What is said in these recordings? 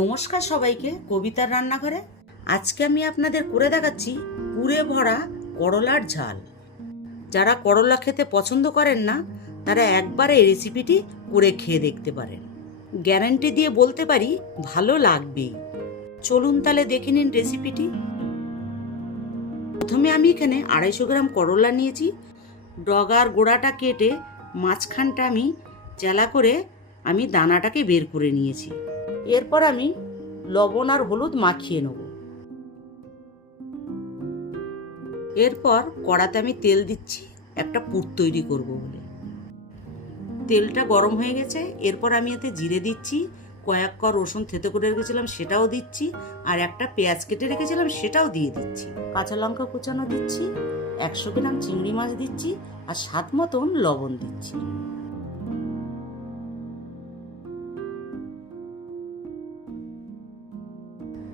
নমস্কার সবাইকে কবিতার রান্নাঘরে। আজকে আমি আপনাদের করে দেখাচ্ছি পুরে ভরা করলার ঝাল। যারা করলা খেতে পছন্দ করেন না, তারা একবার এই রেসিপিটি করে খেয়ে দেখতে পারেন। গ্যারান্টি দিয়ে বলতে পারি, ভালো লাগবেই। চলুন তাহলে দেখে নিন রেসিপিটি প্রথমে আমি এখানে আড়াইশো গ্রাম করলা নিয়েছি। ডগার গোড়াটা কেটে মাঝখানটা আমি চেলা করে আমি দানাটাকে বের করে নিয়েছি। এরপর আমি লবণ আর হলুদ মাখিয়ে নেব। এরপর কড়াতে আমি তেল দিচ্ছি, একটা পুর তৈরি করব বলে। তেলটা গরম হয়ে গেছে, এরপর আমি এতে জিরে দিচ্ছি, কয়েক ক রসুন থেতে করে রেখেছিলাম সেটাও দিচ্ছি, আর একটা পেঁয়াজ কেটে রেখেছিলাম সেটাও দিয়ে দিচ্ছি। কাঁচা লঙ্কা কুচানো দিচ্ছি, একশো গ্রাম চিংড়ি মাছ দিচ্ছি, আর স্বাদ মতন লবণ দিচ্ছি।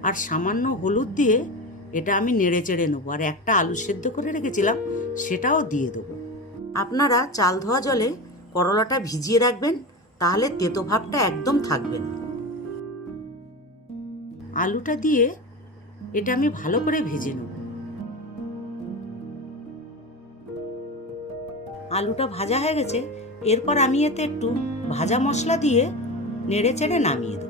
আর সামান্য হলুদ দিয়ে এটা আমি নেড়ে চেড়ে নেব। আর একটা আলু সেদ্ধ করে রেখেছিলাম, সেটাও দিয়ে দেবো। আপনারা চাল ধোয়া জলে করলাটা ভিজিয়ে রাখবেন, তাহলে তেতো ভাবটা একদম থাকবে না। আলুটা দিয়ে এটা আমি ভালো করে ভেজে নেব। আলুটা ভাজা হয়ে গেছে, এরপর আমি এতে একটু ভাজা মশলা দিয়ে নেড়ে চেড়ে নামিয়ে দেবো।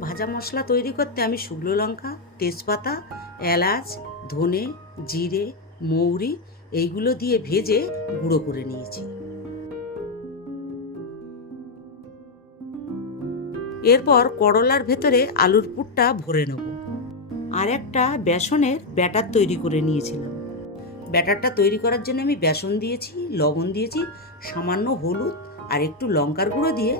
ভাজা মশলা তৈরি করতে আমি শুকনো লঙ্কা, তেজপাতা, এলাচ, ধনে, জিরে, মৌরি এইগুলো দিয়ে ভেজে গুঁড়ো করে নিয়েছি। এরপর করলার ভেতরে আলুর পুরটা ভরে নেব। আর একটা বেসনের ব্যাটার তৈরি করে নিয়েছিলাম। ব্যাটারটা তৈরি করার জন্য আমি বেসন দিয়েছি, লবণ দিয়েছি, সামান্য হলুদ আর একটু লঙ্কার গুঁড়ো দিয়ে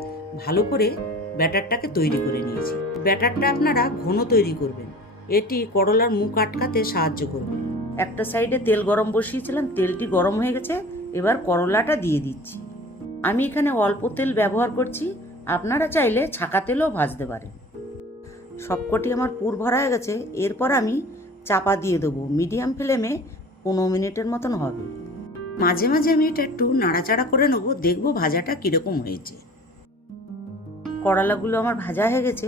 ভালো করে ব্যাটারটাকে তৈরি করে নিয়েছি। ব্যাটারটা আপনারা ঘন তৈরি করবেন। এটি করলার মুখ আটকাতে সাহায্য করবে। একটা সাইডে তেল গরম বসিয়েছিলাম, তেলটি গরম হয়ে গেছে, এবার করলাটা দিয়ে দিচ্ছি। আমি এখানে অল্প তেল ব্যবহার করছি, আপনারা চাইলে ছাকা তেলও ভাজতে পারেন। সবকটি আমার পুর ভরা হয়ে গেছে, এরপর আমি চাপা দিয়ে দেবো। মিডিয়াম ফ্লেমে পনেরো মিনিটের মতন হবে। মাঝে মাঝে আমি এটা একটু নাড়াচাড়া করে নেব, দেখব ভাজাটা কীরকম হয়েছে। করলাগুলো আমার ভাজা হয়ে গেছে,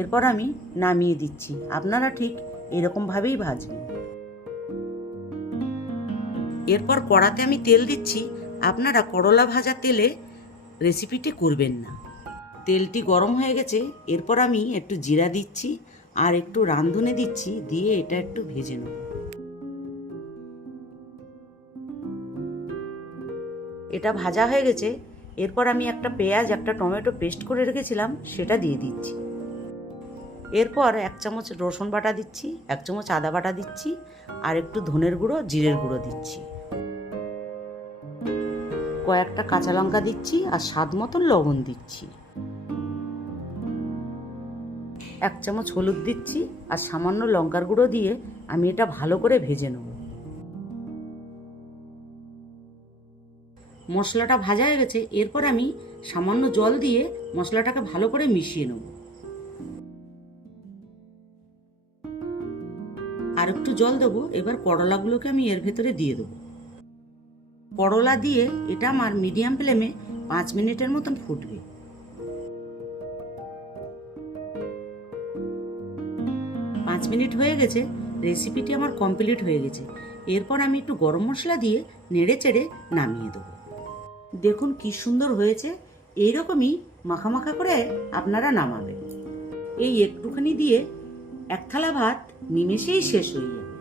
এরপর আমি নামিয়ে দিচ্ছি। আপনারা ঠিক এরকমভাবেই ভাজবেন। এরপর কড়াতে আমি তেল দিচ্ছি। আপনারা করলা ভাজা তেলে রেসিপিটি করবেন না। তেলটি গরম হয়ে গেছে, এরপর আমি একটু জিরা দিচ্ছি আর একটু রাঁধুনে দিচ্ছি, দিয়ে এটা একটু ভেজে নেব। এটা ভাজা হয়ে গেছে এরপর আমি একটা পেঁয়াজ, একটা টমেটো পেস্ট করে রেখেছিলাম, সেটা দিয়ে দিচ্ছি। এরপর এক চামচ রসুন বাটা দিচ্ছি, এক চামচ আদা বাটা দিচ্ছি, আর একটু ধনের গুঁড়ো, জিরের গুঁড়ো দিচ্ছি। কয়েকটা কাঁচা লঙ্কা দিচ্ছি, আর স্বাদ মতন লবণ দিচ্ছি। এক চামচ হলুদ দিচ্ছি, আর সামান্য লঙ্কার গুঁড়ো দিয়ে আমি এটা ভালো করে ভেজে নেব। মশলাটা ভাজা হয়ে গেছে, এরপর আমি সামান্য জল দিয়ে মশলাটাকে ভালো করে মিশিয়ে নেব। আর একটু জল দেবো, এবার করলাগুলোকে আমি এর ভেতরে দিয়ে দেবো। করলা দিয়ে এটা আমার মিডিয়াম ফ্লেমে পাঁচ মিনিটের মতন ফুটবে। পাঁচ মিনিট হয়ে গেছে রেসিপিটি আমার কমপ্লিট হয়ে গেছে। এরপর আমি একটু গরম মশলা দিয়ে নেড়ে চেড়ে নামিয়ে দেবো। দেখুন কি সুন্দর হয়েছে। এইরকমই মাখা মাখা করে আপনারা নামাবেন। এই একটুখানি দিয়ে এক থালা ভাত নিমেষেই শেষ হয়ে যাবে।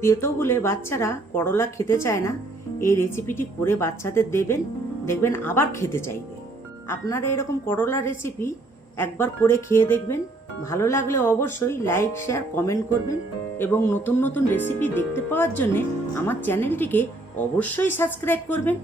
তেতো বলে বাচ্চারা করলা খেতে চায় না। এই রেসিপিটি করে বাচ্চাদের দেবেন, দেখবেন আবার খেতে চাইবে। আপনারা এরকম করলা রেসিপি একবার করে খেয়ে দেখবেন। ভালো লাগলে অবশ্যই লাইক, শেয়ার, কমেন্ট করবেন এবং নতুন নতুন রেসিপি দেখতে পাওয়ার জন্য আমার চ্যানেলটিকে অবশ্যই সাবস্ক্রাইব করবেন।